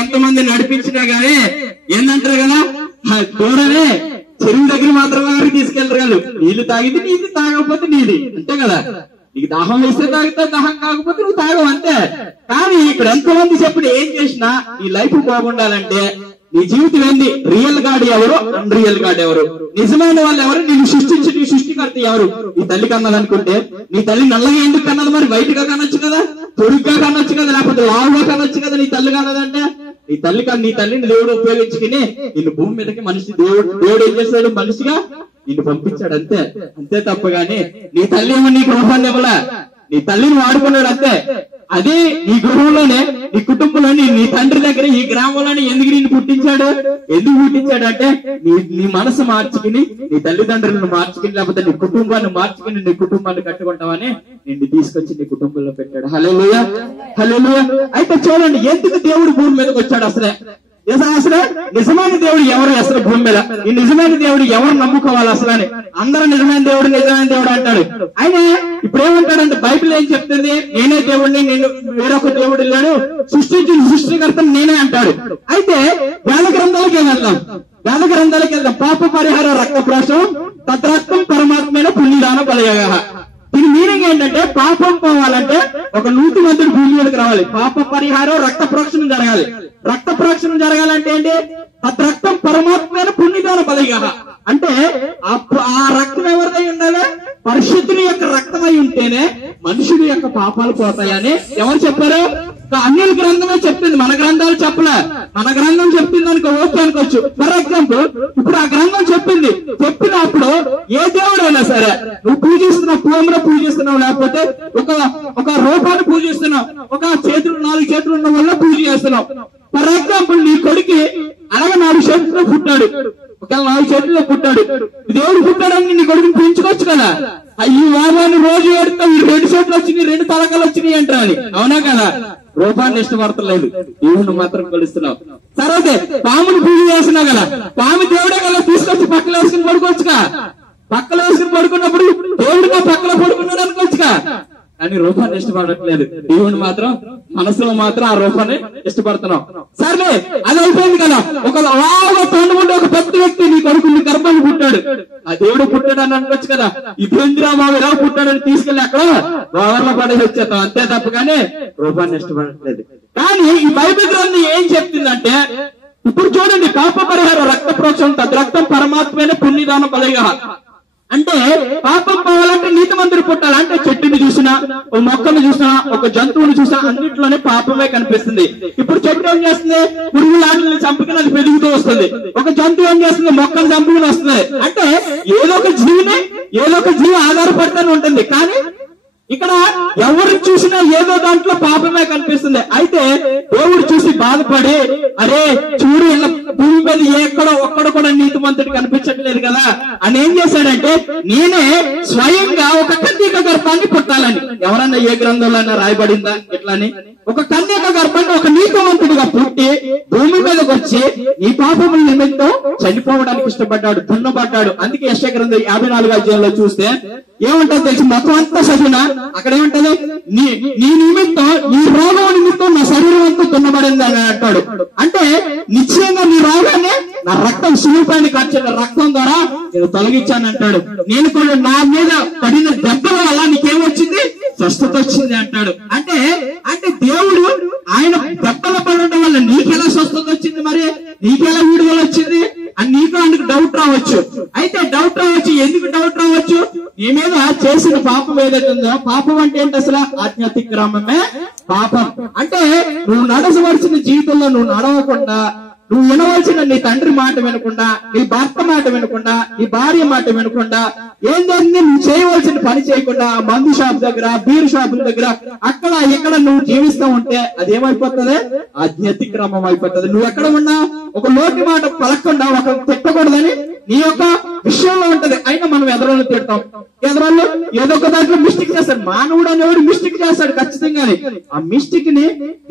ఎంతమంది నడిపించినా గానీ ఏందంటారు కదా, దూరమే చెరువు దగ్గర మాత్రమే తీసుకెళ్తారు కదా. నీళ్లు తాగితే నీళ్ళు, తాగకపోతే నీళ్ళు, అంతే కదా. నీకు దాహం వేస్తే తాగుతావు, దాహం కాకపోతే నువ్వు తాగవు, అంతే. కానీ ఇక్కడ ఎంతమంది చెప్పిన ఏం చేసినా నీ లైఫ్ బాగుండాలంటే నీ జీవితం ఏంది, రియల్ గాడ్ ఎవరు, అన్ రియల్ గాడ్ ఎవరు, నిజమైన వాళ్ళు ఎవరు, నేను సృష్టించి నీ సృష్టికర్త ఎవరు. నీ తల్లి కన్నదనుకుంటే నీ తల్లి నల్లగా ఎందుకు కన్నది, మరి వైట్ గా కనొచ్చు కదా, పొరుగ్గా కనొచ్చు కదా, లేకపోతే లావుగా కనొచ్చు కదా. నీ తల్లి కన్నదంటే నీ తల్లిని దేవుడు ఉపయోగించుకుని నిన్ను భూమి మీదకి దేవుడు ఏం చేస్తాడు, మనిషిగా నిన్ను పంపించాడు, అంతే తప్ప గాని నీ తల్లి ఏమో నీకు రూపాన్ని ఇవ్వలే, నీ తల్లిని వాడుకున్నాడు, అంతే. అదే నీ గృహంలోనే, నీ కుటుంబంలోని, నీ తండ్రి దగ్గర, ఈ గ్రామంలోనే ఎందుకు నిన్ను పుట్టించాడు అంటే నీ మనసు మార్చుకుని, నీ తల్లిదండ్రులను మార్చుకుని, లేకపోతే నీ కుటుంబాన్ని మార్చుకుని నీ కుటుంబాన్ని కట్టుకుంటామని నిన్ను తీసుకొచ్చి నీ కుటుంబంలో పెట్టాడు. హల్లెలూయా, హల్లెలూయా. అయితే చూడండి, ఎందుకు దేవుడు భూమి మీదకి వచ్చాడు అసలే నిజమైన దేవుడు ఎవరు అసలు భూమి మీద, ఈ నిజమైన దేవుడు ఎవరు నమ్ముకోవాలి అసలు అని. అందరూ నిజమైన దేవుడు అంటాడు. ఆయన ఇప్పుడు ఏమంటాడంటే, బైబిల్ ఏం చెప్తుంది, నేనే దేవుడిని, నేను వేరొక దేవుడు లేడు, సృష్టికర్తను నేనే అంటాడు. అయితే వేద గ్రంథాలకి వెళ్దాం. పాప పరిహార రక్త ప్రోక్షణం తద్రక్తం పరమాత్మైన పుణ్యదాన బలయగః. దీని మీనింగ్ ఏంటంటే, పాపం పోవాలంటే ఒక నీతిమంతుడు భూమి మీదకి రావాలి. పాప పరిహారం రక్త ప్రోక్షణం జరగాలి. రక్త ప్రోక్షణం జరగాలంటే ఏంటి, తద్రక్తం పరమాత్మైన పుణ్యదాన బలయగః. అంటే ఆ రక్తం ఎవరిదై ఉండాలి, పరిశుద్ధుని యొక్క రక్తమై ఉంటేనే మనుషుడి యొక్క పాపాలు పోతాయని ఎవరు చెప్పారు, అన్యుల గ్రంథమే చెప్పింది, మన గ్రంథాలు చెప్పలే. మన గ్రంథం చెప్పింది అనుకోవచ్చు. ఫర్ ఎగ్జాంపుల్, ఇప్పుడు ఆ గ్రంథం చెప్పినప్పుడు ఏ దేవుడైనా సరే, నువ్వు పూజిస్తున్నావు, పూమలో పూజిస్తున్నావు, లేకపోతే ఒక రూపాన్ని పూజిస్తున్నావు, ఒక 4 చేతులు ఉన్న వల్ల పూజ చేస్తున్నావు. ఫర్ ఎగ్జాంపుల్, నీ కొడుకు అలాగే 4 చేతుల్లో పుట్టాడు, ఒకవేళ 4 చేతుల్లో పుట్టాడు, దేవుడు పుట్టాడని నీ కొడుకుని పెంచుకోవచ్చు కదా. అయ్యి వారాన్ని రోజు ఏడుతావు, 2 చేతులు వచ్చినాయి, 2 తలకాలు వచ్చినాయి అంటారు, అవునా కదా. రూపాన్ని ఇష్టపడతలేదు, దేవుని మాత్రం కొలుస్తున్నావు. సరే, పాముని పూజ చేస్తున్నావు కదా, పాము దేవుడే కదా, తీసుకొచ్చి పక్కన వేసుకుని పడుకోవచ్చుగా. పక్కన వేసుకుని పడుకున్నప్పుడు దేవుడిగా పక్కన పడుకున్నాడు అనుకోవచ్చుగా. కానీ రూపాన్ని ఇష్టపడట్లేదు, దేవుని మాత్రం మనసులో మాత్రం ఆ రూపాన్ని ఇష్టపడుతున్నావు. సరే, అది అయిపోయింది కదా. ఒక తొండముండి ఒక పెద్ద వ్యక్తి నీ కొడుకు నీ గర్భాన్ని పుట్టాడు, ఆ దేవుడు పుట్టాడు అని అనుకోవచ్చు కదా. ఇప్పుడు మా ఎలా పుట్టాడని తీసుకెళ్లి అక్కడ గోవర్లో పడేసి వచ్చేస్తాం, అంతే తప్ప కానీ రూపాన్ని ఇష్టపడట్లేదు. కానీ ఈ బైబిల్ గ్రంథం ఏం చెప్తుందంటే, ఇప్పుడు చూడండి, పాప పరిహార రక్త ప్రోక్షణం తద్రక్తం పరమాత్మైన పుణ్యదాన బలయగః. అంటే పాపం పోవాలంటే నీతిమంతుడు పుట్టాలి. అంటే చెట్టుని చూసినా, ఒక మొక్కను చూసినా, ఒక జంతువుని చూసినా అన్నింటిలోనే పాపమే కనిపిస్తుంది. ఇప్పుడు చెట్టు ఏం చేస్తుంది, పురుగులాటల్ని చంపుకుని అది పెరుగుతూ వస్తుంది. ఒక జంతువు ఏం చేస్తుంది, మొక్కను చంపుకుని వస్తుంది. అంటే ఏదో ఒక జీవి ఆధారపడుతూనే ఉంటుంది. కానీ ఇక్కడ ఎవరు చూసినా ఏదో దాంట్లో పాపమే కనిపిస్తుంది. అయితే దేవుడు చూసి బాధపడి, అరే చూడు, ఇలా భూమి మీద ఒక్కడ కూడా నీతిమంతుడు కనిపించట్లేదు కదా అని ఏం చేశాడంటే, నేనే స్వయంగా ఒక కన్యక గర్భాన్ని పుట్టాలని. ఎవరన్నా ఏ గ్రంథంలో రాయబడిందా ఇట్లాని? ఒక కన్యక గర్భాన్ని ఒక నీతిమంతుడిగా పుట్టి భూమి మీదకి వచ్చి ఈ పాపముల నిమిత్తం చనిపోవడానికి ఇష్టపడ్డాడు, దున్నపడ్డాడు. అందుకే యెషయా గ్రంథం 54వ అధ్యాయంలో చూస్తే ఏమంటారు తెలిసి, మొత్తం అంతా చదివినా అక్కడ ఏమంటది, నీ నిమిత్తం, నీ రోగం నిమిత్తం నా శరీరం అంతా దున్నబడింది అని అంటాడు. అంటే నిశ్చయంగా నీ రోగాన్ని నా రక్తం శిలువపైన కార్చిన రక్తం ద్వారా నేను తొలగించాను అంటాడు. నేను కూడా నా మీద పడిన దెబ్బల వల్ల నీకేమొచ్చింది, స్వస్థత వచ్చింది అంటాడు. అంటే దేవుడు ఆయన దెబ్బల పడడం వల్ల నీకెలా స్వస్థత వచ్చింది, మరి నీకెలా విడుదల వచ్చింది అని నీకు అందుకు డౌట్ రావచ్చు. అయితే డౌట్ రావచ్చు, ఎందుకు డౌట్ రావచ్చు, నీ మీద చేసిన పాపం ఏదైతే ఉందో, పాపం అంటే ఏంటి అసలు, ఆజ్ఞాతిక్రమమే పాపం. అంటే నువ్వు నడవలసిన జీవితంలో నువ్వు నడవకుండా, నువ్వు వినవలసిన నీ తండ్రి మాట వినకుండా, నీ భర్త మాట వినకుండా, నీ భార్య మాట వినకుండా, ఏంటంటే నువ్వు చేయవలసిన పని చేయకుండా మందు షాప్ దగ్గర, బీర్ షాపుల దగ్గర అక్కడ ఇక్కడ నువ్వు జీవిస్తూ ఉంటే అదేమైపోతుంది, ఆజ్ఞాతిక్రమం అయిపోతుంది. నువ్వు ఎక్కడ ఉన్నా ఒక లోటు మాట పలకకుండా, ఒక తిట్టకూడదని నీ యొక్క విషయంలో ఉంటది. అయినా మనం ఎదరని తిడతాం. కేంద్రాల్లో ఏదో ఒక దాంట్లో మిస్టేక్ చేస్తాడు. మానవుడు అనేవాడు మిస్టేక్ చేస్తాడు ఖచ్చితంగానే. ఆ మిస్టేక్ ని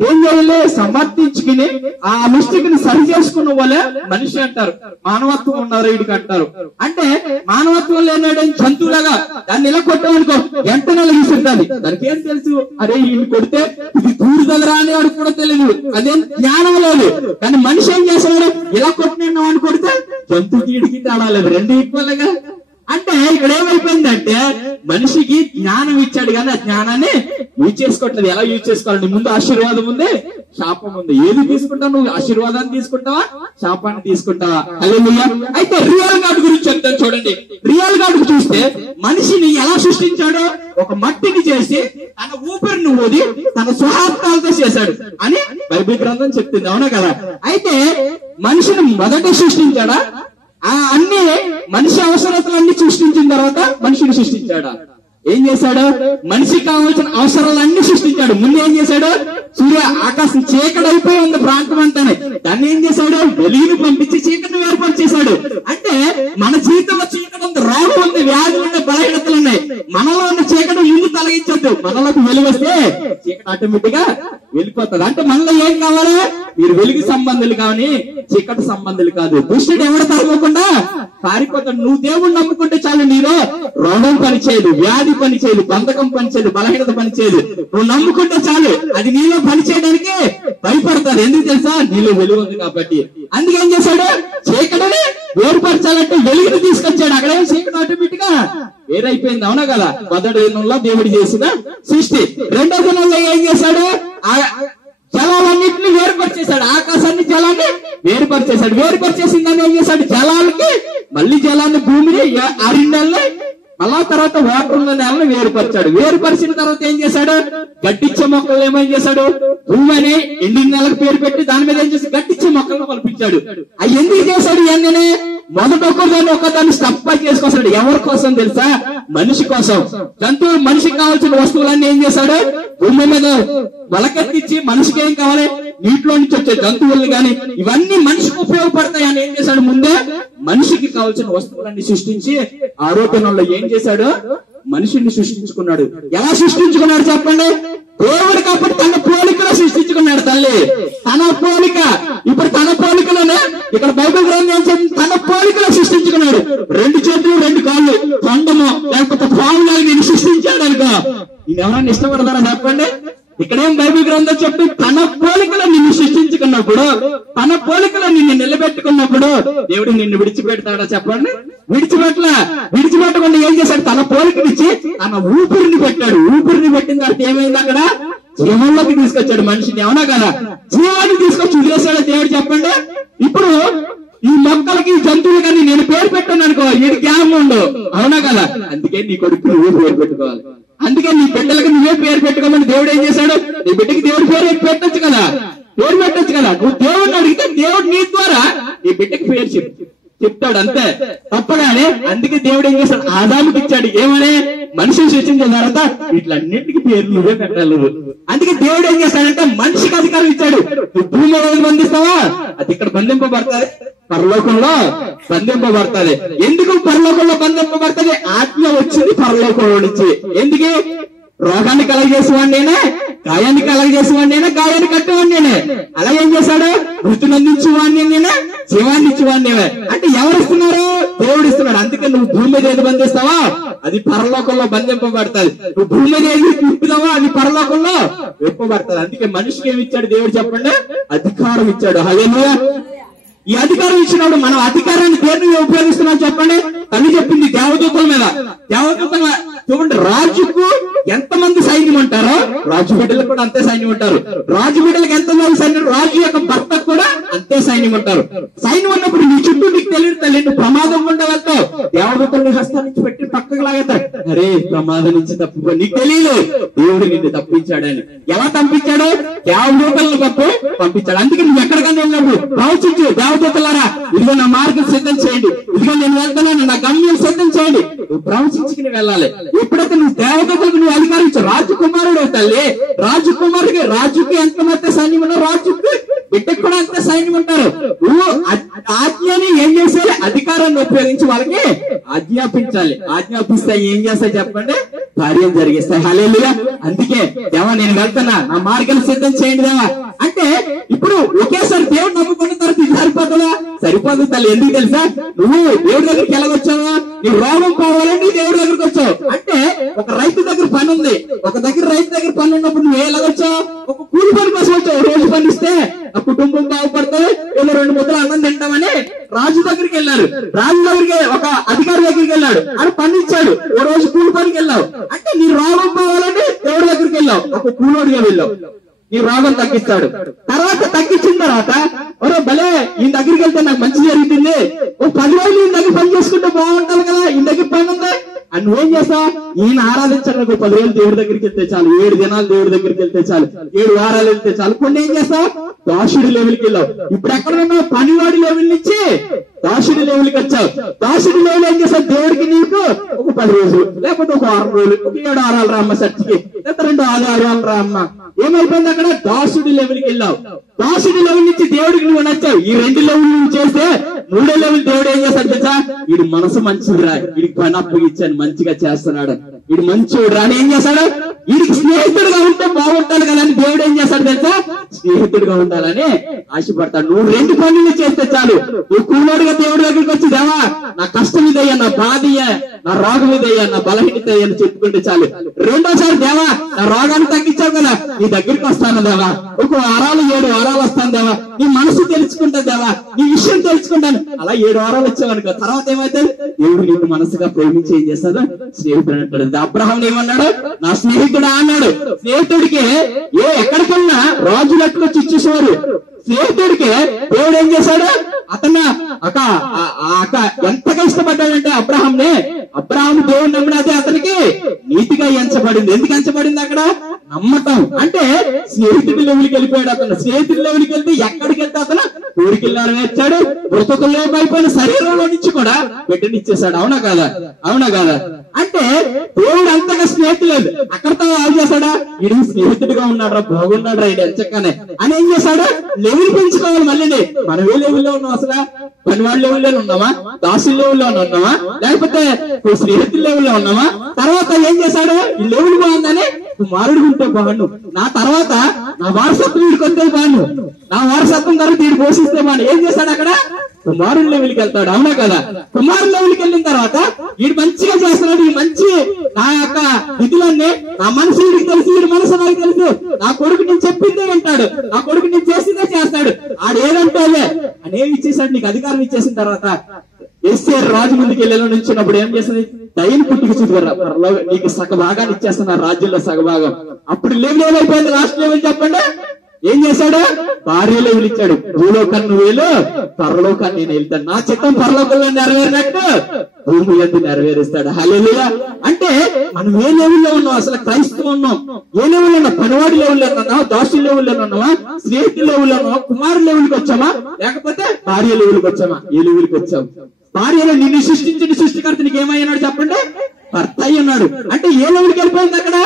ఏం చేయాలి? సమర్థించుకుని ఆ మిస్టేక్ ని సరి చేసుకున్న వాళ్ళే మనిషి అంటారు. మానవత్వం ఉన్నారు వీడికి అంటారు. అంటే మానవత్వం లేనాడని జంతువులాగా దాన్ని ఇలా కొట్టామనుకో వెంటనే విసురుతుంది. దానికి ఏం తెలుసు? అరే వీళ్ళు కొడితే ఇది దూరుదలరా అని వాడికి కూడా తెలియదు. అదేం జ్ఞానం లేదు. కానీ మనిషి ఏం చేస్తాడు? ఇలా కొట్టిన వాడిని కొడితే జంతువుకి వీడికి తేడా లేదు, రెండు ఈక్వల్ గా. అంటే ఇక్కడ ఏమైపోయిందంటే మనిషికి జ్ఞానం ఇచ్చాడు కానీ ఆ జ్ఞానాన్ని యూజ్ చేసుకోవట్లేదు. ఎలా యూజ్ చేసుకోవాలండి? ముందు ఆశీర్వాదం ఉంది, శాపం ఉంది. ఏది తీసుకుంటావు నువ్వు? ఆశీర్వాదాన్ని తీసుకుంటావా, శాపాన్ని తీసుకుంటావా? హల్లెలూయా. అయితే రియల్ గాడ్ గురించి చెప్తాను చూడండి. రియల్ గాడ్ చూస్తే మనిషిని ఎలా సృష్టించాడో, ఒక మట్టిని చేసి తన ఊపిరిని ఊది తన స్వహార్థాలతో చేశాడు అని బైబిల్ గ్రంథం చెప్తుంది. అవునా కదా? అయితే మనిషిని మొదట సృష్టించాడా? ఆ అన్ని మనిషి అవసరతలన్నీ సృష్టించిన తర్వాత మనిషిని సృష్టించాడా? ఏం చేశాడు? మనిషికి కావాల్సిన అవసరాలన్నీ సృష్టించాడు. ముందు ఏం చేశాడు? సూర్య ఆకాశం చీకటైపోయి ఉంది ప్రాంతం అంతానే. దాన్ని ఏం చేశాడు? వెలుగుని పంపించి చీకటిని ఏర్పాటు చేశాడు. అంటే మన జీవితంలో చీకటి ఉంది, రోగం ఉంది, వ్యాధులు ఉన్నాయి, బలహీనతలు ఉన్నాయి. మనలో ఉన్న చీకటి ఇల్లు తొలగించద్దు. మనలోకి వెలుగు వస్తే చీకటి ఆటోమేటిక్ గా వెళ్ళిపోతుంది. అంటే మనలో ఏం కావాలి? మీరు వెలుగు సంబంధులు కానీ చీకటి సంబంధులు కాదు. దుష్టుడు ఎవడ తరగకుండా పారిపోతాడు. నువ్వు దేవుణ్ణి నమ్ముకుంటే చాలు, నీలో రోగం పనిచేయదు, వ్యాధి పనిచేయదు, బంధకం పనిచేయదు, బలహీనత పనిచేయదు. నువ్వు నమ్ముకుంటే చాలు, అది నీలో పనిచేయడానికి భయపడతాడు. ఎందుకు తెలుసా? నీలో వెలుగు ఉంది కాబట్టి. అందుకేం చేశాడు? చీకటిని వేరుపరచాలంటే వెలుగుని తీసుకొచ్చాడు. అక్కడే చీకటి ఆటోమేటిక్ గా వేరైపోయింది. అవునా కదా? మొదటి దినంలో దేవుడు చేసిన సృష్టి. రెండో దినంలో ఏం చేశాడు? జలాలన్నింటినీ వేరుపరిచేశాడు. ఆకాశాన్ని జలాన్ని వేరుపరిచేశాడు. వేరుపరిచేసిందని ఏం చేశాడు? జలాలకి మళ్ళీ జలాన్ని భూమిని అరిండల్ని మళ్ళా తర్వాత వాటర్ ఉన్న నేలని వేరుపరిచాడు. వేరుపరిచిన తర్వాత ఏం చేశాడు? గడ్డిచ్చే మొక్కలు ఏమేం చేశాడు? భూమి అనే ఎండిన నెలకు పేరు పెట్టి దాని మీద ఏం చేసి గడ్డిచ్చే మొక్కలను కల్పించాడు. అవి ఎందుకు చేశాడు? ఇవన్నీ మొదట ఒకదాన్ని స్టప్ బై చేసుకొస్తాడు. ఎవరి కోసం తెలుసా? మనిషి కోసం. జంతువు మనిషికి కావాల్సిన వస్తువులన్నీ ఏం చేశాడు? భూమి మీద వలకెత్తిచ్చి మనిషికి ఏం కావాలి? నీటిలో నుంచి వచ్చే జంతువులు గాని ఇవన్నీ మనిషికి ఉపయోగపడతాయి అని ఏం చేశాడు? ముందే మనిషికి కావాల్సిన వస్తువులన్నీ సృష్టించి ఆరోపణలో ఏం చేశాడు? మనిషిని సృష్టించుకున్నాడు. ఎలా సృష్టించుకున్నాడు చెప్పండి? దేవుడు కాబట్టి తన పోలికలో సృష్టించుకున్నాడు. తల్లి తన పోలిక. ఇప్పుడు తన పోలికలోనే ఇక్కడ బైబిల్ గ్రంథం ఏం చెప్తుంది? తన పోలికలో సృష్టించుకున్నాడు. రెండు చేతులు, రెండు కాళ్ళు, తొండము లేకపోతే పావులాగా నేను సృష్టించాడు అనుకో, నేను ఎవరైనా ఇష్టపడతారా చెప్పండి? ఇక్కడేం బైబిల్ గ్రంథం చెప్పి తన పోలికలో నిన్ను సృష్టించుకున్నప్పుడు, తన పోలికలో నిన్ను నిలబెట్టుకున్నప్పుడు దేవుడు నిన్ను విడిచిపెడతాడా చెప్పండి? విడిచిపెట్టకుండా ఏం చేశాడు? తన పోలికనిచ్చి తన ఊపిరిని పెట్టాడు. ఊపిరిని పెట్టిన తర్వాత ఏమైంది? అక్కడ జీవంలోకి తీసుకొచ్చాడు మనిషిని. అవునా కదా? జీవాన్ని తీసుకొచ్చి వదిలేశాడు దేవుడు చెప్పండి. ఇప్పుడు ఈ మొక్కలకి జంతువులు కానీ నేను పేరు పెట్టాను అనుకో, ఇది జ్ఞానం ఉండు. అవునా కదా? అందుకే నీ కొడుకు నువ్వే పేరు పెట్టుకోవాలి. అందుకే నీ బిడ్డలకు నువ్వే పేరు పెట్టుకోమని దేవుడు ఏం చేశాడు? నీ బిడ్డకి దేవుడి పేరు పెట్టొచ్చు కదా, పేరు పెట్టొచ్చు కదా. నువ్వు దేవుడిని అడిగితే దేవుడు నీ ద్వారా నీ బిడ్డకి పేరు చెప్తాడు, అంతే తప్పగానే. అందుకే దేవుడు ఏం చేశాడు? ఆదాముకి ఇచ్చాడు. ఏమని? మనిషిని సృష్టించిన తర్వాత వీటిలన్నింటికి పేర్లు నువ్వే పెట్టాలి. అందుకే దేవుడు ఏం చేస్తాడంటే మనిషికి అధికారం ఇచ్చాడు. నువ్వు భూమి మీద బంధిస్తావా, అది ఇక్కడ బంధింపబడుతుంది, పరలోకంలో బంధింపబడుతుంది. ఎందుకు పరలోకంలో బంధింపబడుతుంది? ఆత్మ వచ్చింది పరలోకంలో నుంచి. ఎందుకు? రోగాన్ని కలగజేసేవాడినేనే, గాయాన్ని కలగజేసేవాడినేనే, గాయాన్ని కట్టేవాడినేనే. అలా ఏం చేశాడు? మృతిని అందించేవాడిని నేనే, జీవాన్ని ఇచ్చేవాడిని. అంటే ఎవరు ఇస్తున్నారు? దేవుడు ఇస్తున్నాడు. అందుకే నువ్వు భూమి మీద ఏది బంధిస్తావా అది పరలోకంలో బంధింపబడుతుంది. నువ్వు భూమి మీద ఏది విప్పుతావా అది పరలోకంలో విప్పబడుతుంది. అందుకే మనిషికి ఏమి ఇచ్చాడు దేవుడు చెప్పండి? అధికారం ఇచ్చాడు. హల్లెలూయా. ఈ అధికారం ఇచ్చినప్పుడు మనం అధికారాన్ని దేన్ని ఉపయోగిస్తున్నాం చెప్పండి? తల్లి చెప్పింది దేవదూతల మీద. దేవదూతల చూడండి, రాజుకు ఎంతమంది సైన్యం ఉంటారో రాజు బిడ్డలకు కూడా అంతే సైన్యం ఉంటారు. రాజు బిడ్డలకు ఎంతమంది సైన్యం, రాజు యొక్క భర్తకు కూడా అంతే సైన్యం ఉంటారు. సైన్యం ఉన్నప్పుడు నీ చుట్టూ నీకు తెలియదు తల్లి, నువ్వు ప్రమాదం ఉండవలతో దేవదూతల్ని హస్తం నుంచి పెట్టి పక్కకు లాగేస్తాడు. అరే ప్రమాదం నుంచి తప్పు, నీకు తెలియదు దేవుడు నిన్ను తప్పించాడని. ఎలా తప్పించాడు? దేవదూతలను పంపించాడు. అందుకే నువ్వు ఎక్కడికైనా వెళ్ళినప్పుడు ప్రవచించు, దేవదూతలారా ఇదిగో నా మార్గం సిద్ధం చేయండి, ఇదిగో నేను వెళ్తున్నాను, నా గమ్యం సిద్ధం చేయండి. నువ్వు ప్రవచించుకుని వెళ్ళాలి. ఎప్పుడైతే నువ్వు దేవతలకు నువ్వు అధికారించు, రాజకుమారుడు తల్లి, రాజుకి ఎంతమంది సైన్యం ఉన్నా రాజుకి బిడ్డకు కూడా అంతే సైన్యం ఉంటారు. నువ్వు ఆజ్ఞని ఏం చేసేయాలి? అధికారాన్ని ఉపయోగించి వాళ్ళకి ఆజ్ఞాపించాలి. ఆజ్ఞాపిస్తే ఏం చేస్తాయి చెప్పండి? కార్యం జరిగిస్తాయి. హల్లెలూయా. అందుకే దేవా నేను వెళ్తున్నా, నా మార్గాన్ని సిద్ధం చేయండి దేవా అంటే, ఇప్పుడు ఒకేసారి దేవుడు నమ్ముకున్న తర్వాత ఇది సరిపోతుందా? సరిపోదు తల్లి. ఎందుకు తెలుసా? నువ్వు దేవుడి దగ్గరికి ఎలాగొచ్చావా? నీ రోగం పోవాలంటే దేవుడి దగ్గరికి వచ్చావు. అంటే ఒక రైతు దగ్గర పని ఉంది, ఒక రైతు దగ్గర పని ఉన్నప్పుడు నువ్వు ఎలాగొచ్చావు? ఒక కూలి పని కోసం వచ్చావు. రోజు పనిస్తే ఆ కుటుంబం బాగుపడుతుంది, ఏదో 2 ముద్దలు అన్నం తింటామని రాజు దగ్గరికి వెళ్ళారు. రాజు దగ్గరికి ఒక అధికారి దగ్గరికి వెళ్ళాడు, అని పని ఇచ్చాడు. ఓ రోజు కూలి పనికి వెళ్ళావు అంటే నీ రోగం పోవాలని దేవుడి దగ్గరికి వెళ్ళావు, ఒక కూలోడిగా వెళ్ళావు. నీ రోగం తగ్గిస్తాడు. తర్వాత తగ్గించిన తర్వాత ఒరే భలే ఈ దగ్గరికి వెళ్తే నాకు మంచి జరుగుతుంది, ఓ 10 రోజులు ఈ దగ్గర పని చేసుకుంటే బాగుంటాను కదా, ఈ దగ్గర పని ఉంది అని నువ్వేం చేస్తావు? ఈయన ఆరాధించడానికి 10 రోజులు దేవుడి దగ్గరికి వెళ్తే చాలు, 7 దినాలు దేవుడి దగ్గరికి వెళ్తే చాలు, 7 వారాలు వెళ్తే చాలు. కొన్ని ఏం చేస్తావు? దాసుడి లెవెల్కి వెళ్ళావు. ఇప్పుడు ఎక్కడ ఉన్నావు? పనివాడి లెవెల్ నుంచి దాసుడి లెవెల్కి వచ్చావు. దాసుడి లెవెల్ ఏం చేస్తావు? దేవుడికి నీకు ఒక 10 రోజులు, లేకపోతే ఒక 6 రోజులు, ఒక 7 వారాలు రామ్మ చర్చికి, లేకపోతే 2 ఆదివారాలు రామ్మ. ఏమైపోయింది? అక్కడ దాసుడి లెవెల్కి వెళ్ళావు. దాసుడి లెవెల్ నుంచి దేవుడికి నువ్వు నచ్చావు. ఈ 2 లెవెల్ నువ్వు చేస్తే 3వ లెవెల్ దేవుడు ఏం చేస్తాడు తెలుసా? వీడి మనసు మంచిదిరా, వీడికి పని అప్పగిచ్చాను, మంచిగా చేస్తున్నాడు, వీడు మంచోడు రా అని ఏం చేస్తాడు? వీడికి స్నేహితుడుగా ఉంటే బాగుంటాడు కదా అని దేవుడు ఏం చేస్తాడు తెలుసా? స్నేహితుడిగా ఉండాలని ఆశపడతాడు. నువ్వు 2 పనులు చేస్తే చాలు. నువ్వు కూలోడుగా దేవుడి దగ్గరికి వచ్చి దేవా నా కష్టం ఇదయ్యా, నా బాధ ఇయ్యా, నా రోగం ఇదయ్యా, నా బలహీనత అని చెప్పుకుంటే చాలు. రెండోసారి దేవా నా రోగాన్ని తగ్గించావు కదా, నీ దగ్గరికి వస్తాను దేవా, ఒక 7 వారాలు వస్తాను దేవా, నీ మనసు తెలుసుకుంటా దేవా, నీ విషయం తెలుసుకుంటాను. అలా 7 వారాలు వచ్చావనుకో, తర్వాత ఏమైతుంది? దేవుడు నీకు మనసుగా ప్రేమించి ఏం చేస్తాడు? స్నేహితుడు అంటాడు. అబ్రహాం ఏమన్నాడు? నా స్నేహితుడా అన్నాడు. స్నేహితుడికి ఎక్కడికన్నా రాజులు ఎట్టుకొచ్చి ఇచ్చేసేవారు. స్నేహితుడికి దేవుడు ఏం చేశాడు? అతను ఎంతగా ఇష్టపడ్డాడంటే అబ్రహాంని, అబ్రహాం దేవుడు నమ్మినదే అతనికి నీతిగా ఎంచబడింది. ఎందుకు ఎంచబడింది? అక్కడ నమ్మటం. అంటే స్నేహితుడి లెవెల్కి వెళ్ళిపోయాడు అతను. స్నేహితుడి లెవెల్కి వెళ్తే ఎక్కడికి వెళ్తే అతను ఊరికిల్లారు వేచాడు. మృతకుల్లో అయిపోయిన శరీరంలో నుంచి కూడా బిడ్డనిచ్చేశాడు. అవునా కాదా? అవునా కాదా? అంటే దేవుడు అంతగా స్నేహితులేదు. అక్కడతో ఆల్ చేశాడా? ఇది స్నేహితుడిగా ఉన్నాడు, బాగున్నాడు ఇది ఎంచక్కనే అని ఏం చేశాడు? లెవెల్ పెంచుకోవాలి. మళ్ళీ మనం ఏ లెవెల్లో ఉన్నాం? అసలు పనివాడి లెవెల్లో ఉన్నామా? దాసుల లెవెల్లో ఉన్నామా? లేకపోతే స్నేహితుల లెవెల్లో ఉన్నామా? తర్వాత ఏం చేశాడు? ఈ లెవెల్ బాగుందని కుమారుడు ఉంటే బాగుండు, నా తర్వాత నా వారసత్వం వీడికి వస్తే బాగుండు, నా వారసత్వం తర్వాత వీడు పోషిస్తే బాగుండు. ఏం చేశాడు? అక్కడ కుమారుడు లెవెల్కి వెళ్తాడు. అవునా కదా? కుమారుడు లెవెల్కి వెళ్ళిన తర్వాత వీడు మంచిగా చేస్తున్నాడు, ఈ మంచి నా యొక్క విధులన్నీ నా మనసు వీడికి తెలుసు, వీడి మనసు నాకు తెలుసు, నా కొడుకు నేను చెప్పిందే వింటాడు, నా కొడుకు నేను చేసిందే చేస్తాడు, ఆడేదంటే అనేవి ఇచ్చేసాడు. నీకు అధికారం ఇచ్చేసిన తర్వాత ఎస్ఏ రాజు ముందుకు వెళ్ళేలా నుంచినప్పుడు ఏం చేస్తుంది? దయ్యం పుట్టుకు చూపుతారు, నీకు సగ భాగాన్ని ఇచ్చేస్తున్నారు, రాజ్యంలో సగ భాగం. అప్పుడు లెవెల్ అయిపోయింది. లాస్ట్ లెవెల్ చెప్పండి. ఏం చేశాడు? భార్య లెవెల్ ఇచ్చాడు. భూలోకాన్ని నువ్వు వెళ్ళు, పరలోకాన్ని నేను వెళ్తాను, నా చిత్తం పరలోకంలో నెరవేరినట్టు భూమి యందు నెరవేరుస్తాడు. హల్లెలూయా. అంటే మనం ఏ లెవెల్లో ఉన్నాం? అసలు క్రైస్తవం ఉన్నాం. ఏ లెవెల్ ఉన్నాం? పనివాడి లెవెల్లో ఉన్నావా? దాసుల లెవెల్లో ఉన్నావా? స్నేహితుల లెవెల్లో ఉన్నావా? కుమారు లెవెల్కి వచ్చామా? లేకపోతే భార్య లెవెల్కి వచ్చామా? ఏ లెవెల్కి వచ్చావు? భార్యలో నిన్ను సృష్టించిన సృష్టికర్త నీకు ఏమయ్యాడు చెప్పండి? భర్త అయి ఉన్నాడు. అంటే ఏ లెవెల్కి వెళ్ళిపోయింది అక్కడ?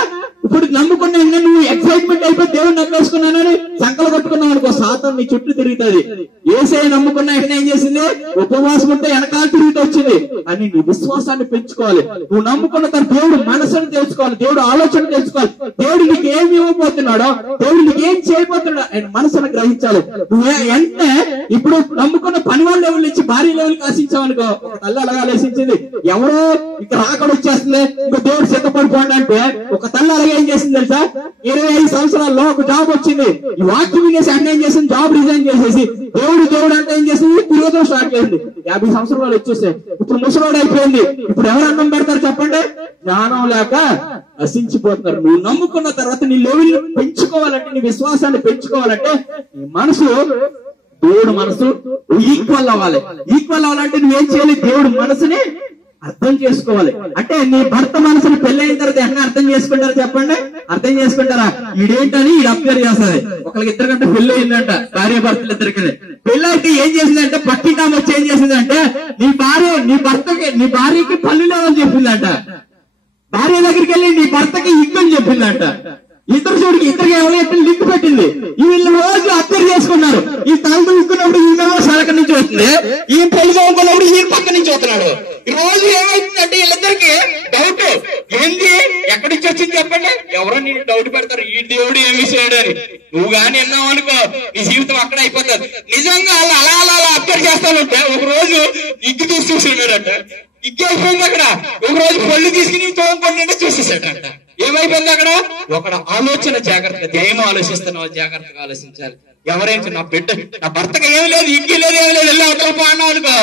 ఇప్పుడు నమ్ముకున్నా నువ్వు ఎక్సైట్మెంట్ అయిపోయి దేవుడు నమ్మేసుకున్నానని సంకలు కొట్టుకున్నావు అనుకో, సాతాను నీ చుట్టూ తిరుగుతుంది. యేసయ్య నమ్ముకున్నా వెంటనే ఏం చేసింది? ఉపవాసం ఉంటే వెనకాల తిరుగుతూ వచ్చింది. అని నీ విశ్వాసాన్ని పెంచుకోవాలి. నువ్వు నమ్ముకున్న తన దేవుడు మనసును తెలుసుకోవాలి, దేవుడు ఆలోచన తెలుసుకోవాలి, దేవుడు నీకు ఏమి ఇవ్వబోతున్నాడో, దేవుడు నీకు ఏం చేయబోతున్నాడో ఆయన మనసును గ్రహించాలి. నువ్వు వెంటనే ఇప్పుడు నమ్ముకున్న పనివాళ్ళ లెవెల్ నుంచి భార్య లెవెల్కి ఆశించావు అనుకో, ఒక తల్లి అలాగా ఆలోచించింది, ఎవరో ఇక్కడ రాకడ వచ్చేస్తుంది, ఇంకో దేవుడు సిద్ధపడిపోండి అంటే ఒక తల్లి అలాగే ఏం చేసింది తెలుసా? 25 సంవత్సరాల్లో ఒక జాబ్ వచ్చింది. ఈ వాక్యం వినేసి అంటే ఏం చేసింది? జాబ్ రిజైన్ చేసేసి దేవుడు అంటే ఏం చేసింది? తిరగడం స్టార్ట్ చేసింది. 50 సంవత్సరాలు వచ్చేసాయి. ఇప్పుడు ముసలోడు అయిపోయింది. ఇప్పుడు ఎవరు అన్నం పెడతారు చెప్పండి? జ్ఞానం లేక నశించిపోతున్నారు. నువ్వు నమ్ముకున్న తర్వాత నీ లెవెల్ పెంచుకోవాలంటే, నీ విశ్వాసాన్ని పెంచుకోవాలంటే నీ మనసు దేవుడు మనసు ఈక్వల్ అవ్వాలి. ఈక్వల్ అవ్వాలంటే నువ్వేం చేయాలి? దేవుడు మనసుని అర్థం చేసుకోవాలి. అంటే నీ భర్త మనసుని పెళ్ళైన తర్వాత ఎట్లా అర్థం చేసుకుంటారు చెప్పండి? అర్థం చేసుకుంటారా? ఈడేంటని ఈడు అప్గర్ చేస్తుంది. ఒకరికి 2 గంట పెళ్లి అయిందంట, భార్య భర్తలు 2కి. పెళ్లి అయితే ఏం చేసిందంటే పట్టింటాము వచ్చి ఏం చేసిందంటే నీ భార్యకి పళ్ళు లేవని చెప్పిందంట. భార్య దగ్గరికి వెళ్ళి నీ భర్తకి ఇక్కని చెప్పిందంట. ఇద్దరు చూడికి ఇద్దరికి ఎవరో ఎట్లా లింక్ పెట్టింది. వీళ్ళు రోజు అబ్జర్వ్ చేసుకున్నారు. ఈ తల దుక్కున్నప్పుడు ఈమెమో సడక నుంచి వస్తుంది, ఈ పెళ్లి చదువుకున్నప్పుడు ఈయన పక్క నుంచి వస్తున్నాడు. రోజు ఏమైతుందంటే వీళ్ళిద్దరికి డౌట్, ఏంది ఎక్కడి నుంచి వచ్చింది చెప్పండి. ఎవరో నేను డౌట్ పెడతారు, ఈ దేవుడు ఏమి చేయడు అని. నువ్వు గాని విన్నావు అనుకో నీ జీవితం అక్కడ అయిపోతుంది. నిజంగా వాళ్ళు అలా అలా అలా అబ్జర్వ్ చేస్తానంటే ఒక రోజు ఇగ్గు చూస్తున్నాడంట. ఇగ్గు అయిపోయింది అక్కడ. ఒక రోజు పళ్ళు తీసుకుని తోముకుంటుంటే చూసేసాడంట. ఏమైపోయింది అక్కడ? ఒకడు ఆలోచన జాగ్రత్తగా, ఏమో ఆలోచిస్తున్నావు జాగ్రత్తగా ఆలోచించాలి. ఎవరైనా నా బిడ్డ నా భర్తకి ఏమి లేదు, ఇంటి లేదు, ఏమి లేదు, వెళ్ళి అవతల పోన్నావు అనుకో,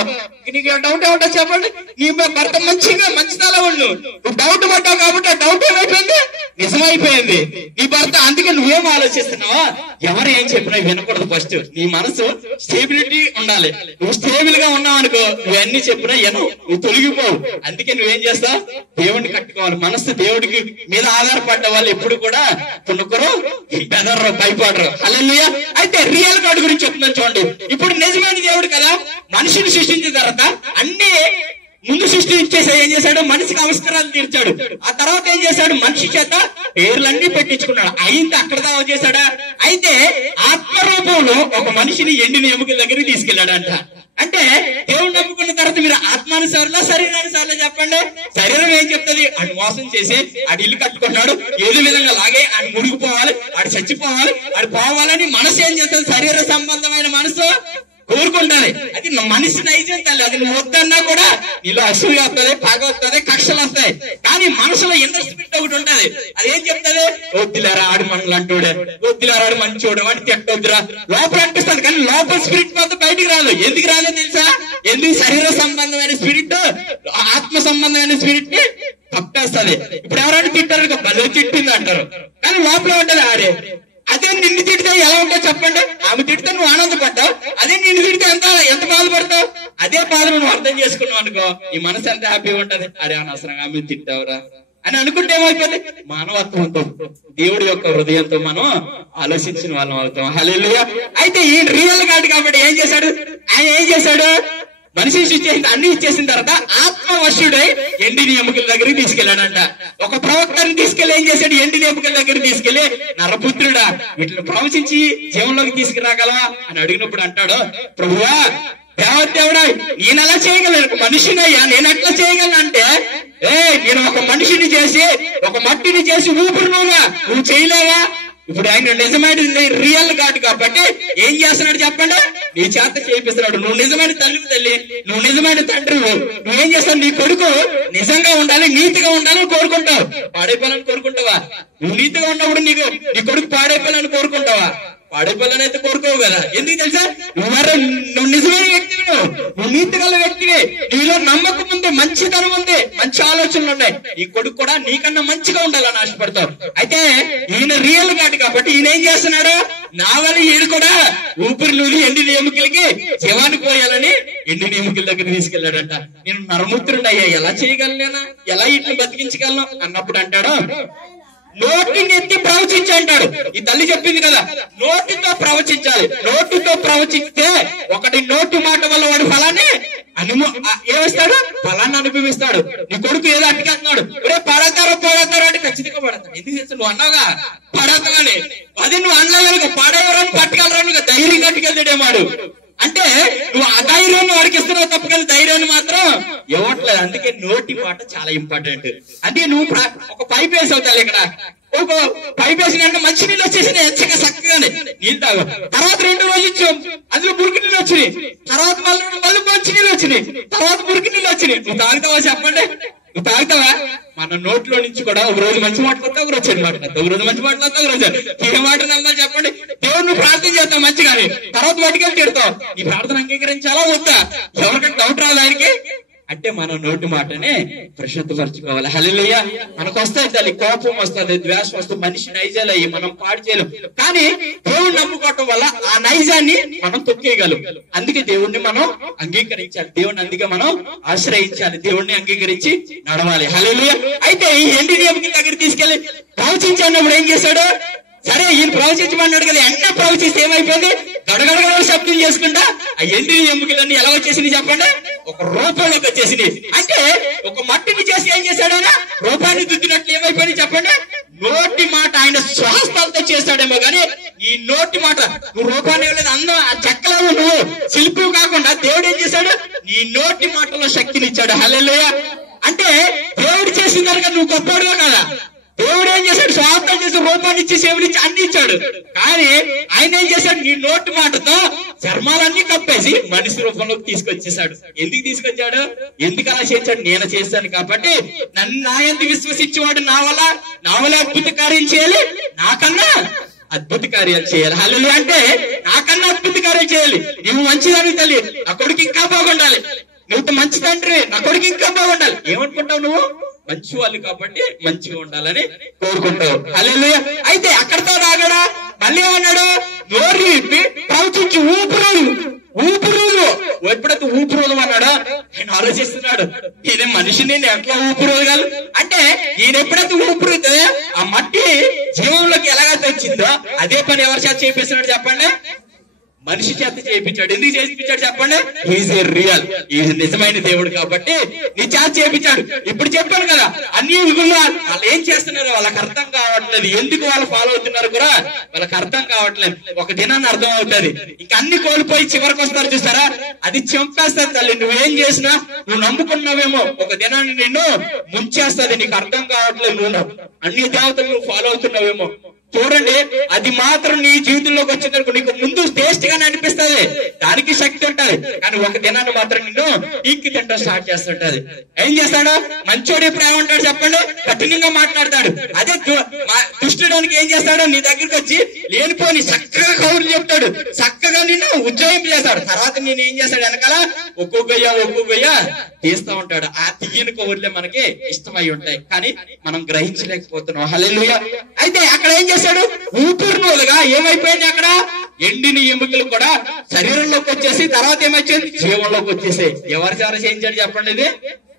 నీకు డౌట్ ఏమిటో చెప్పండి. నీ భర్త మంచిదలా ఉండు, నువ్వు డౌట్ పడ్డావు కాబట్టి ఆ డౌట్ ఏమైపోయింది, నిజమైపోయింది నీ భర్త. అందుకే నువ్వేం ఆలోచిస్తున్నావా, ఎవరు ఏం చెప్పినా వినకూడదు. ఫస్ట్ నీ మనసు స్టేబిలిటీ ఉండాలి. నువ్వు స్టేబుల్ గా ఉన్నావు అనుకో, నువ్వన్నీ చెప్పినా నువ్వు తొలగిపోవు. అందుకే నువ్వేం చేస్తావు, దేవుడిని కట్టుకోవాలి. మనసు దేవుడికి మీద ఆధారపడ్డ వాళ్ళు ఎప్పుడు కూడా కొనుక్కరు, బెదర్రు, భయపడరు. హల్లెలూయా. అయితే రియల్ గాడ్ గురించి చెప్తున్నాను చూడండి. ఇప్పుడు నిజమైన దేవుడు కదా, మనిషిని సృష్టించిన తర్వాత అన్ని ముందు సృష్టించేసి ఏం చేశాడు, మనిషికి అవసరాలు తీర్చాడు. ఆ తర్వాత ఏం చేశాడు, మనిషి చేత పేర్లన్నీ పెట్టించుకున్నాడు. అయింది అక్కడ దావా చేశాడా? అయితే ఆత్మరూపంలో ఒక మనిషిని ఎండిన ఎముకల దగ్గరికి తీసుకెళ్లాడంట. అంటే దేవుడు నమ్ముకున్న తర్వాత మీరు ఆత్మానుసారులా శరీరానుసారులా చెప్పండి. శరీరం ఏం చెప్తుంది, ఆడు మోసం చేసి ఆడు ఇల్లు కట్టుకున్నాడు, ఏదో విధంగా లాగే ఆడు మునిగిపోవాలి, ఆడు చచ్చిపోవాలి, ఆడు పోవాలని మనసు ఏం చేస్తుంది, శరీర సంబంధమైన మనసు కోరుకుంటారు. అది మనిషి నైజం తల్లి. అది నువ్వు వద్దన్నా కూడా నీలో అసూయ వస్తుంది, పగ వస్తుంది, కక్షలు వస్తాయి. కానీ మనసులో ఇంటర్ స్పిరిట్ ఒకటి ఉంటది. అదేం చెప్తుంది, వద్దులేరా ఆడు మనల్ని అంటూడే, వద్దులేరా ఆడు మంచోడు అని తిట్టొద్దురా లోపల అనిపిస్తుంది. కానీ లోపల స్పిరిట్ మొత్తం బయటికి రాదు. ఎందుకు రాదో తెలుసా? ఎందుకు? శరీర సంబంధమైన స్పిరిట్ ఆత్మ సంబంధమైన స్పిరిట్ ని తప్పేస్తుంది. ఇప్పుడు ఎవరైనా తిట్టారు, బలో తిట్టింది అంటారు, కానీ లోపల ఉంటది ఆడే. అదే నిన్ను తిడితే ఎలా ఉంటావు చెప్పండి. ఆమె తిడితే నువ్వు ఆనందపడ్డావు, అదే నిన్ను తిడితే ఎంత బాధపడతావు. అదే బాధ నువ్వు అర్థం చేసుకున్నావు అనుకో, ఈ మనసు ఎంత హ్యాపీగా ఉంటది. అరే అనవసరంగా ఆమె తిట్టావురా అని అనుకుంటే ఏమైపోయింది, మానవత్వంతో దేవుడి యొక్క హృదయంతో మనం ఆలోచించిన వాళ్ళం అవుతాం. హల్లెలూయా. అయితే ఈ రియల్ గాడ్ కాబట్టి ఏం చేశాడు, ఆయన ఏం చేశాడు, మనిషి ఇచ్చేసింది, అన్ని ఇచ్చేసిన తర్వాత ఆత్మవశుడై ఎండిని ఎముకల దగ్గరికి తీసుకెళ్లాడంట. ఒక ప్రవక్తని తీసుకెళ్లి ఏం చేశాడు, ఎండిని ఎముకల దగ్గరికి తీసుకెళ్లి, నరపుత్రుడా వీటిని ప్రవచించి జీవంలోకి తీసుకురాగలవా అని అడిగినప్పుడు అంటాడు, ప్రభువా దేవదేవుడా నేను ఎలా చేయగలను, మనిషినయ్యా నేను ఎట్లా చేయగలను అంటే, నేను ఒక మనిషిని చేసి ఒక మట్టిని చేసి ఊపిరిలోగా నువ్వు చేయలేవా? ఇప్పుడు ఆయన నిజమైన రియల్ గాడ్ కాబట్టి ఏం చేస్తున్నాడు చెప్పండి, నీ చేత చేపిస్తున్నాడు. నువ్వు నిజమైన తల్లి, నువ్వు నిజమైన తండ్రి, నువ్వేం చేస్తావు, నీ కొడుకు నిజంగా ఉండాలి, నీతిగా ఉండాలని కోరుకుంటావు. పాడైపోవాలని కోరుకుంటావా? నువ్వు నీతిగా ఉన్నప్పుడు నీ కొడుకు పాడైపోవాలని కోరుకుంటావా? పాడైపోవాలని అయితే కోరుకోవు కదా. ఎందుకు తెలుసా, నువ్వు నిజమైన వ్యక్తివి, నువ్వు నీతి గల వ్యక్తివి, నీలో నమ్మకం ఉంది, మంచితనం ఉంది, మంచి ఆలోచనలు ఉన్నాయి. ఈ కొడుకు కూడా నీకన్నా మంచిగా ఉండాలని ఆశపడతావు. అయితే ఈయన రియల్ గాడ్ కాబట్టి ఈయన ఏం చేస్తున్నాడు, నా వల్ల ఈయన కూడా ఊపిరిలోని ఎండిన ఎముకలకి జీవాన్ని పోయాలని ఎండిన ఎముకల దగ్గర తీసుకెళ్లాడంట. నేను నరముత్రుడు అయ్యా, ఎలా చేయగలను, ఎలా వీటిని బతికించగలను అన్నప్పుడు అంటాడు, నోటిని ఎత్తి ప్రవచించి అంటాడు. ఈ తల్లి చెప్పింది కదా, నోటితో ప్రవచించాలి. నోటితో ప్రవచిస్తే ఒకటి నోటి మాట వల్ల వాడు ఫలాన్ని ఏమిస్తాడు, ఫలాన్ని అనుభవిస్తాడు. నీ కొడుకు ఏదో అట్టుకెళ్తున్నాడు, పడతారో అంటే ఖచ్చితంగా పడతాడు. ఎందుకు చేస్తాడు, నువ్వు అన్నావుగా పడతావని, అదే నువ్వు అన్నావు పడేవరని పట్టుకెళ్ళరాను ధైర్యం కట్టుకెళ్తాడేమాడు. అంటే నువ్వు ఆ ధైర్యాన్ని వాడికి ఇస్తున్నావు తప్ప కానీ ధైర్యాన్ని మాత్రం ఇవ్వట్లేదు. అందుకే నోటి మాట చాలా ఇంపార్టెంట్. అంటే నువ్వు ఒక పైప్ వేసావు తల్లి, ఇక్కడ ఒక పైప్ వేసిన మంచి నీళ్ళు వచ్చేసినాయి, ఎంచగా చక్కగానే నీళ్ళు తాగు. తర్వాత 2 రోజులు ఇచ్చాం, అందులో మురికి నీళ్ళు వచ్చినాయి. తర్వాత మళ్ళీ మంచి నీళ్ళు వచ్చినాయి, తర్వాత మురికి నీళ్ళు వచ్చినాయి. నువ్వు తాగుతావా చెప్పండి, నువ్వు తాగుతావా? మన నోట్లో నుంచి కూడా ఒక రోజు మంచి మాట్లాడతా, ఒక రోజు చెడు మాట్లాడతా, ఒక రోజు మంచి మాట్లాడతా, ఒక రోజు ఏ మాట నమ్మాలి చెప్పండి. దేవుడు ప్రార్థన చేస్తావు మంచిగానే, తర్వాత బయటకెళ్ళి తిడతావు. ఈ ప్రార్థన అంగీకరించాలా వద్దా? ఎవరికైనా డౌట్ రాదు ఆయనకి. అంటే మనం నోటి మాటనే ప్రశుద్ధపరచుకోవాలి. హల్లెలూయా. మనకు వస్తాయి తల్లి, కోపం వస్తుంది, ద్వేషం వస్తుంది, మనిషి నైజాలు అయ్యి మనం పాడు చేయలేం. కానీ దేవుడిని నమ్ముకోవటం వల్ల ఆ నైజాన్ని మనం తొక్కేయగలం. అందుకే దేవుణ్ణి మనం అంగీకరించాలి, దేవుడిని అందుకే మనం ఆశ్రయించాలి, దేవుణ్ణి అంగీకరించి నడవాలి. హల్లెలూయా. అయితే ఈ ఎండిన ఎముకల దగ్గర తీసుకెళ్లి ప్రవచించినప్పుడు ఏం చేశాడు, సరే ఈయన ప్రవచించమన్నాడు కదా, ఎన్న ప్రవచిస్తే ఏమైపోయింది, గడగడగడ శబ్దం చేసుకుంటా ఆ ఎండిన ఎముకలన్నీ ఎలా వచ్చేసింది చెప్పండి, ఒక రూపంలోకి వచ్చేసింది. అంటే ఒక మట్టిని చేసి ఏం చేశాడు ఆయన, రూపాన్ని దిద్దినట్లు ఏమైపోయింది చెప్పండి, నోటి మాట ఆయన స్వహస్తాలతో చేశాడేమో గానీ ఈ నోటి మాట నువ్వు రూపాన్ని ఇవ్వలేదు, అందం ఆ చెక్కలో నువ్వు శిల్పి కాకుండా దేవుడు ఏం చేశాడు, నీ నోటి మాటలో శక్తిని ఇచ్చాడు. హల్లెలూయా. అంటే దేవుడు చేసిన దానిగా నువ్వు గొప్పవాడుగా కదా. దేవుడు ఏం చేశాడు, స్వార్థం చేసి రూపాన్ని ఇచ్చి సేవలిచ్చి అన్ని ఇచ్చాడు. కానీ ఆయన ఏం చేశాడు, నీ నోటి మాటతో చర్మాలన్నీ కప్పేసి మనిషి రూపంలోకి తీసుకొచ్చేసాడు. ఎందుకు తీసుకొచ్చాడు, ఎందుకు అలా చేశాడు, నేను చేశాను కాబట్టి నన్ను నా యందు విశ్వసించేవాడు నా వల్ల అద్భుత కార్యం చేయాలి, నాకన్నా అద్భుత కార్యాలు చేయాలి. హల్లెలూయా. అంటే నాకన్నా అద్భుత కార్యాలు చేయాలి. నువ్వు మంచిదానికి తల్లి, నా కొడుకు ఇంకా బాగుండాలి. నువ్వు మంచి తండ్రి, నా కొడుకు ఇంకా బాగుండాలి. ఏమనుకుంటావు, నువ్వు మంచి వాళ్ళు కాబట్టి మంచిగా ఉండాలని కోరుకుంటావు. హల్లెలూయా. అయితే అక్కడతో రాగడా, మళ్ళీ ఏమన్నాడు, నోరు విప్పి ప్రవచించి ఊపిరోలు ఎప్పుడైతే ఊపిరోలు అన్నాడో ఆయన ఆలోచిస్తున్నాడు, ఈయన మనిషిని నేను ఎట్లా ఊపిరోగలు అంటే ఈయన ఎప్పుడైతే ఊపిరితే ఆ మట్టి జీవంలోకి ఎలాగైతే వచ్చిందో అదే పని ఎవరి చేత చేపిస్తున్నాడు చెప్పండి, మనిషి చేత చేయించాడు. ఎందుకు చేయించాడు చెప్పండి, ఈజ్ ఏ రియల్, ఈజ్ నిజమైన దేవుడు కాబట్టి నీ చేత చేయించాడు. ఇప్పుడు చెప్పాను కదా, అన్ని యుగుల్లో వాళ్ళు ఏం చేస్తున్నారు వాళ్ళకి అర్థం కావట్లేదు, ఎందుకు వాళ్ళు ఫాలో అవుతున్నారు కూడా వాళ్ళకి అర్థం కావట్లేదు. ఒక దినాన్ని అర్థం అవుతుంది, ఇంకా అన్ని కోల్పోయి చివరికి వస్తారు చూస్తారా, అది చంపేస్తారు తల్లి. నువ్వేం చేసినా నువ్వు నమ్ముకున్నావేమో ఒక దినాన్ని నిన్ను ముంచేస్తుంది, నీకు అర్థం కావట్లేదు, నువ్వు అన్ని దేవతలు నువ్వు ఫాలో అవుతున్నావేమో. చూడండి, అది మాత్రం నీ జీవితంలోకి వచ్చిందనుకో నీకు ముందు టేస్ట్ గానే అనిపిస్తుంది, దానికి శక్తి ఉంటది. కానీ ఒక దినాన్ని మాత్రం నిన్ను ఇంకి తింటా స్టార్ట్ చేస్తుంటది. ఏం చేస్తాడు, మంచోడు ఇప్పుడు ఏమంటాడు చెప్పండి, కఠినంగా మాట్లాడతాడు. అదే దుష్టుడానికి ఏం చేస్తాడు, నీ దగ్గరికి వచ్చి లేనిపోని చక్కగా కౌరులు చెప్తాడు, చక్కగా నిన్ను ఉద్యోగం చేస్తాడు. తర్వాత నేను ఏం చేస్తాడు, వెనకాల ఒక్కొక్కయ్య తీస్తా ఉంటాడు. ఆ తీయని కౌరులే మనకి ఇష్టమై ఉంటాయి, కానీ మనం గ్రహించలేకపోతున్నాం. హల్లెలూయా. అయితే అక్కడ ఏం చేశాడు, ఊపిరినోలుగా ఏమైపోయింది, అక్కడ ఎండిన ఎముకలు కూడా శరీరంలోకి వచ్చేసి తర్వాత ఏమొచ్చేది, జీవంలోకి వచ్చేసాయి. ఎవరి ద్వారా చేయించాడు చెప్పండి, ఇది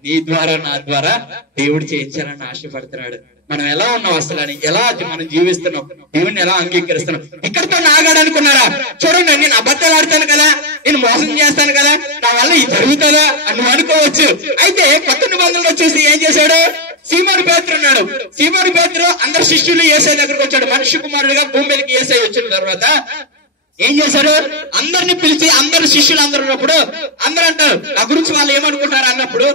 నీ ద్వారా నా ద్వారా దేవుడు చేయించాలని ఆశపడుతున్నాడు. మనం ఎలా ఉన్నాం అసలు అని, ఎలా మనం జీవిస్తున్నాం, దేవుడిని ఎలా అంగీకరిస్తున్నాం. ఇక్కడితో నాగాడనుకున్నారా, చూడండి నేను అబద్ధాలు ఆడతాను కదా, నేను మోసం చేస్తాను కదా, నా వల్ల ఇది జరుగుతుందా అని నువ్వు అనుకోవచ్చు. అయితే కొత్త నిబంధనలు వచ్చేసి ఏం చేశాడు, సీమోను పేతురు ఉన్నాడు. సీమోను పేతురు అందరు శిష్యులు యేసయ్య దగ్గరకు వచ్చాడు. మనిషి కుమారుడిగా భూమి మీదకి యేసయ్య వచ్చిన తర్వాత ఏం చేశాడు, అందరిని పిలిచి అందరు శిష్యులు అందరు ఉన్నప్పుడు అందరూ అంటారు నా గురించి వాళ్ళు ఏమనుకుంటారు అన్నప్పుడు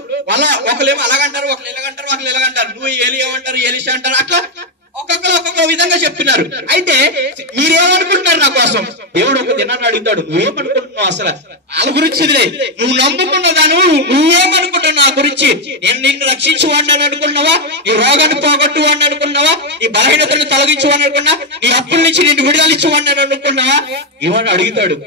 ఒకళ్ళేమో అలాగంటారు, ఒకళ్ళు ఇలాగంటారు, ఒకళ్ళు ఇలాగంటారు, నువ్వు ఏమంటారు, ఎలీషా అంటారు, అట్లా ఒక్కొక్కరు ఒక్కొక్క విధంగా చెప్తున్నారు. అయితే మీరేమనుకుంటున్నారు నా కోసం, దేవుడు ఒక దినాన్ని అడుగుతాడు, నువ్వేమనుకుంటున్నావు అసలు వాళ్ళ గురించి, నువ్వు నమ్ముకున్న దాను నువ్వేమనుకుంటున్నావు నా గురించి, నేను నిన్ను రక్షించువాడిని అనుకున్నావా, నీ రోగాన్ని పోగొట్టువాడిని అనుకున్నావా, నీ బలహీనతను తొలగించువాడిని అనుకున్నా, నీ అప్పుల నుంచి నిన్ను విడుదలిచ్చువాడిని అనుకున్నావా, ఇవన్నీ అడుగుతాడు.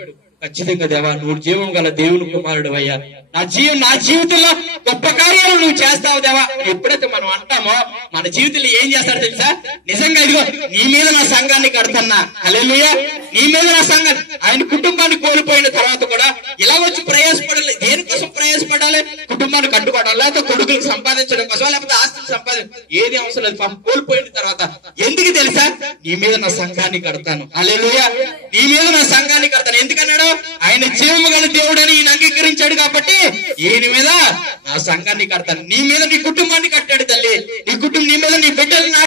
ఖచ్చితంగా దేవా నువ్వు జీవం గల దేవుని కుమారుడు అయ్యా, నా జీవితంలో గొప్ప కార్యాలు నువ్వు చేస్తావు దేవా. ఎప్పుడైతే మనం అంటామో మన జీవితంలో ఏం చేస్తాడో తెలుసా, నిజంగా ఇదిగో నీ మీద నా సంఘాన్ని కడుతున్నా, హల్లెలూయా, నీ మీద నా సంఘాన్ని. ఆయన కుటుంబాన్ని కోల్పోయిన తర్వాత కూడా ఇలా వచ్చి ప్రయాసపడాలి, దేనికోసం ప్రయాసపడాలి, కుటుంబాన్ని కట్టుకోవడం, లేకపోతే కొడుకులకు సంపాదించడం కోసం, లేకపోతే ఆస్తులు సంపాదించడం, ఏది అవసరం లేదు. కోల్పోయిన తర్వాత ఎందుకు తెలుసా, నీ మీద నా సంఘాన్ని కడతాను, హల్లెలూయా, నీ మీద నా సంఘాన్ని కడతాను. ఎందుకన్నాడు, ఆయన జీవము గల దేవుడని ఈయన అంగీకరించాడు కాబట్టి ఈయన మీద నా సంఘాన్ని కడతాను. నీ మీద నీ కుటుంబాన్ని కట్టాడు